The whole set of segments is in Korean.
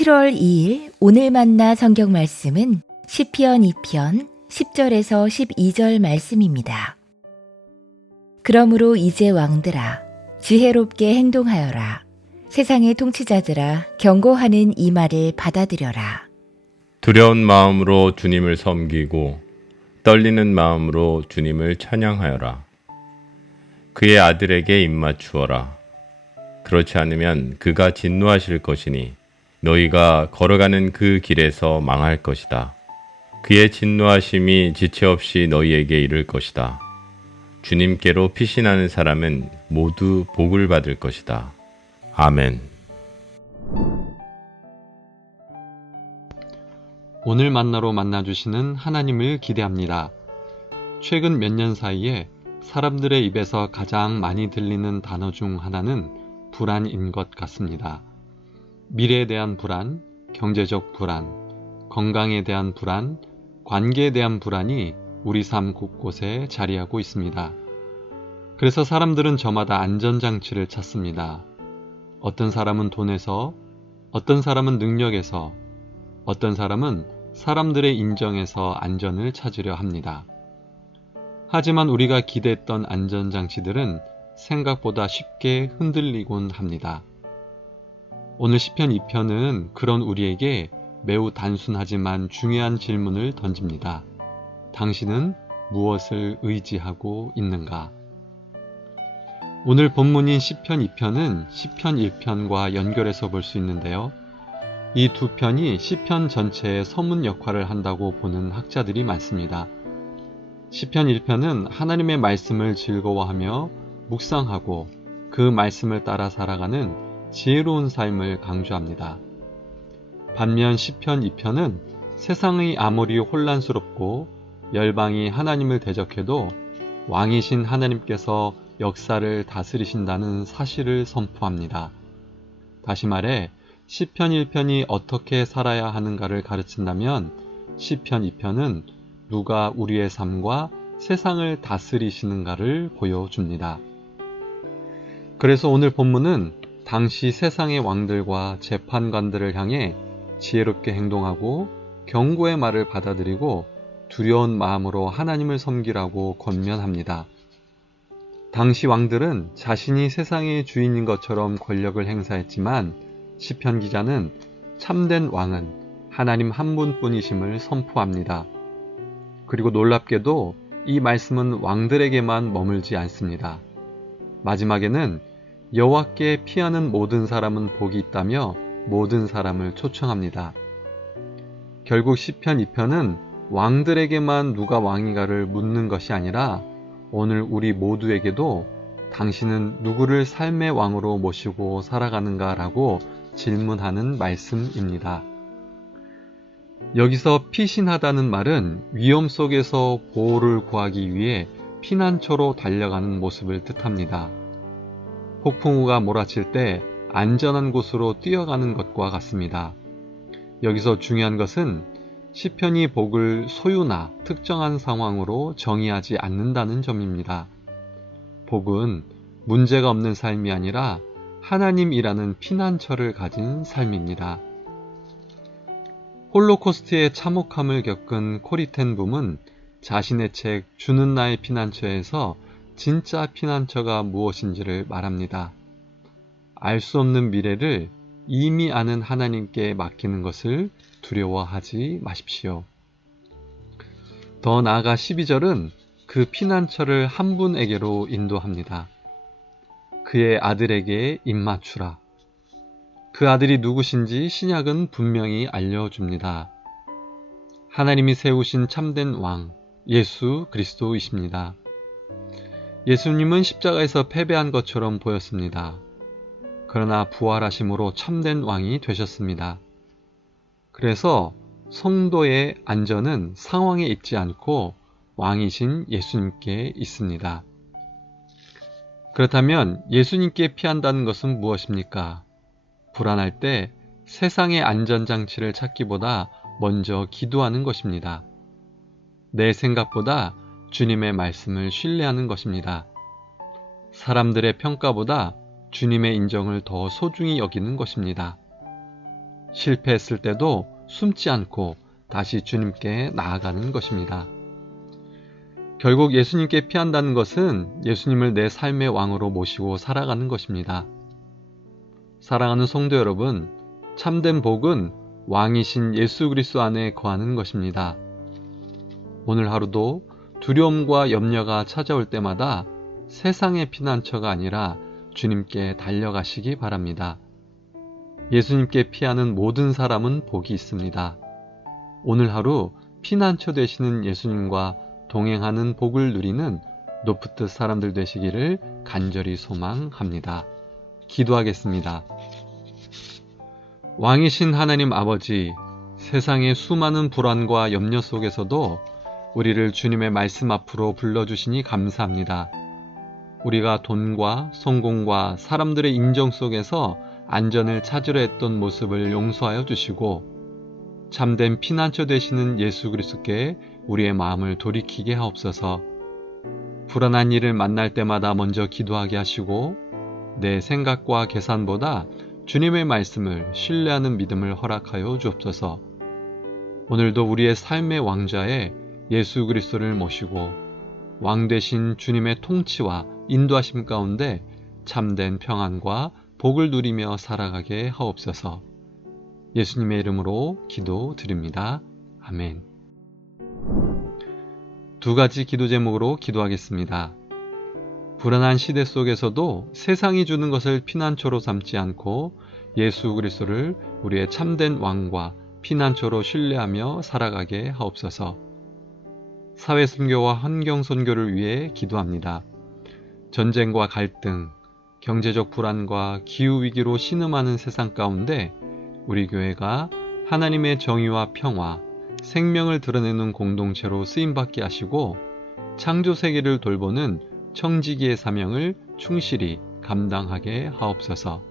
7월 2일 오늘 만나 성경 말씀은 시편 2편 10절에서 12절 말씀입니다. 그러므로 이제 왕들아 지혜롭게 행동하여라. 세상의 통치자들아 경고하는 이 말을 받아들여라. 두려운 마음으로 주님을 섬기고 떨리는 마음으로 주님을 찬양하여라. 그의 아들에게 입맞추어라. 그렇지 않으면 그가 진노하실 것이니 너희가 걸어가는 그 길에서 망할 것이다. 그의 진노하심이 지체 없이 너희에게 이를 것이다. 주님께로 피신하는 사람은 모두 복을 받을 것이다. 아멘. 오늘 만나로 만나주시는 하나님을 기대합니다. 최근 몇 년 사이에 사람들의 입에서 가장 많이 들리는 단어 중 하나는 불안인 것 같습니다. 미래에 대한 불안, 경제적 불안, 건강에 대한 불안, 관계에 대한 불안이 우리 삶 곳곳에 자리하고 있습니다. 그래서 사람들은 저마다 안전장치를 찾습니다. 어떤 사람은 돈에서, 어떤 사람은 능력에서, 어떤 사람은 사람들의 인정에서 안전을 찾으려 합니다. 하지만 우리가 기대했던 안전장치들은 생각보다 쉽게 흔들리곤 합니다. 오늘 시편 2편은 그런 우리에게 매우 단순하지만 중요한 질문을 던집니다. 당신은 무엇을 의지하고 있는가? 오늘 본문인 시편 2편은 시편 1편과 연결해서 볼 수 있는데요. 이 두 편이 시편 전체의 서문 역할을 한다고 보는 학자들이 많습니다. 시편 1편은 하나님의 말씀을 즐거워하며 묵상하고 그 말씀을 따라 살아가는 지혜로운 삶을 강조합니다. 반면 시편 2편은 세상이 아무리 혼란스럽고 열방이 하나님을 대적해도 왕이신 하나님께서 역사를 다스리신다는 사실을 선포합니다. 다시 말해 시편 1편이 어떻게 살아야 하는가를 가르친다면 시편 2편은 누가 우리의 삶과 세상을 다스리시는가를 보여줍니다. 그래서 오늘 본문은 당시 세상의 왕들과 재판관들을 향해 지혜롭게 행동하고 경고의 말을 받아들이고 두려운 마음으로 하나님을 섬기라고 권면합니다. 당시 왕들은 자신이 세상의 주인인 것처럼 권력을 행사했지만 시편 기자는 참된 왕은 하나님 한 분뿐이심을 선포합니다. 그리고 놀랍게도 이 말씀은 왕들에게만 머물지 않습니다. 마지막에는 여호와께 피하는 모든 사람은 복이 있다며 모든 사람을 초청합니다. 결국 시편 2편은 왕들에게만 누가 왕인가를 묻는 것이 아니라 오늘 우리 모두에게도 당신은 누구를 삶의 왕으로 모시고 살아가는가라고 질문하는 말씀입니다. 여기서 피신하다는 말은 위험 속에서 보호를 구하기 위해 피난처로 달려가는 모습을 뜻합니다. 폭풍우가 몰아칠 때 안전한 곳으로 뛰어가는 것과 같습니다. 여기서 중요한 것은 시편이 복을 소유나 특정한 상황으로 정의하지 않는다는 점입니다. 복은 문제가 없는 삶이 아니라 하나님이라는 피난처를 가진 삶입니다. 홀로코스트의 참혹함을 겪은 코리텐 붐은 자신의 책 주는 나의 피난처에서 진짜 피난처가 무엇인지를 말합니다. 알 수 없는 미래를 이미 아는 하나님께 맡기는 것을 두려워하지 마십시오. 더 나아가 12절은 그 피난처를 한 분에게로 인도합니다. 그의 아들에게 입맞추라. 그 아들이 누구신지 신약은 분명히 알려줍니다. 하나님이 세우신 참된 왕, 예수 그리스도이십니다. 예수님은 십자가에서 패배한 것처럼 보였습니다. 그러나 부활하심으로 참된 왕이 되셨습니다. 그래서 성도의 안전은 상황에 있지 않고 왕이신 예수님께 있습니다. 그렇다면 예수님께 피한다는 것은 무엇입니까? 불안할 때 세상의 안전장치를 찾기보다 먼저 기도하는 것입니다. 내 생각보다 주님의 말씀을 신뢰하는 것입니다. 사람들의 평가보다 주님의 인정을 더 소중히 여기는 것입니다. 실패했을 때도 숨지 않고 다시 주님께 나아가는 것입니다. 결국 예수님께 피한다는 것은 예수님을 내 삶의 왕으로 모시고 살아가는 것입니다. 사랑하는 성도 여러분, 참된 복은 왕이신 예수 그리스도 안에 거하는 것입니다. 오늘 하루도 두려움과 염려가 찾아올 때마다 세상의 피난처가 아니라 주님께 달려가시기 바랍니다. 예수님께 피하는 모든 사람은 복이 있습니다. 오늘 하루 피난처 되시는 예수님과 동행하는 복을 누리는 노프트 사람들 되시기를 간절히 소망합니다. 기도하겠습니다. 왕이신 하나님 아버지, 세상의 수많은 불안과 염려 속에서도 우리를 주님의 말씀 앞으로 불러주시니 감사합니다. 우리가 돈과 성공과 사람들의 인정 속에서 안전을 찾으려 했던 모습을 용서하여 주시고 참된 피난처 되시는 예수 그리스도께 우리의 마음을 돌이키게 하옵소서. 불안한 일을 만날 때마다 먼저 기도하게 하시고 내 생각과 계산보다 주님의 말씀을 신뢰하는 믿음을 허락하여 주옵소서. 오늘도 우리의 삶의 왕좌에 예수 그리스도를 모시고 왕 되신 주님의 통치와 인도하심 가운데 참된 평안과 복을 누리며 살아가게 하옵소서. 예수님의 이름으로 기도드립니다. 아멘. 두 가지 기도 제목으로 기도하겠습니다. 불안한 시대 속에서도 세상이 주는 것을 피난처로 삼지 않고 예수 그리스도를 우리의 참된 왕과 피난처로 신뢰하며 살아가게 하옵소서. 사회 선교와 환경 선교를 위해 기도합니다. 전쟁과 갈등, 경제적 불안과 기후 위기로 신음하는 세상 가운데 우리 교회가 하나님의 정의와 평화, 생명을 드러내는 공동체로 쓰임받게 하시고 창조 세계를 돌보는 청지기의 사명을 충실히 감당하게 하옵소서.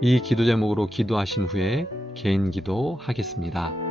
이 기도 제목으로 기도하신 후에 개인 기도 하겠습니다.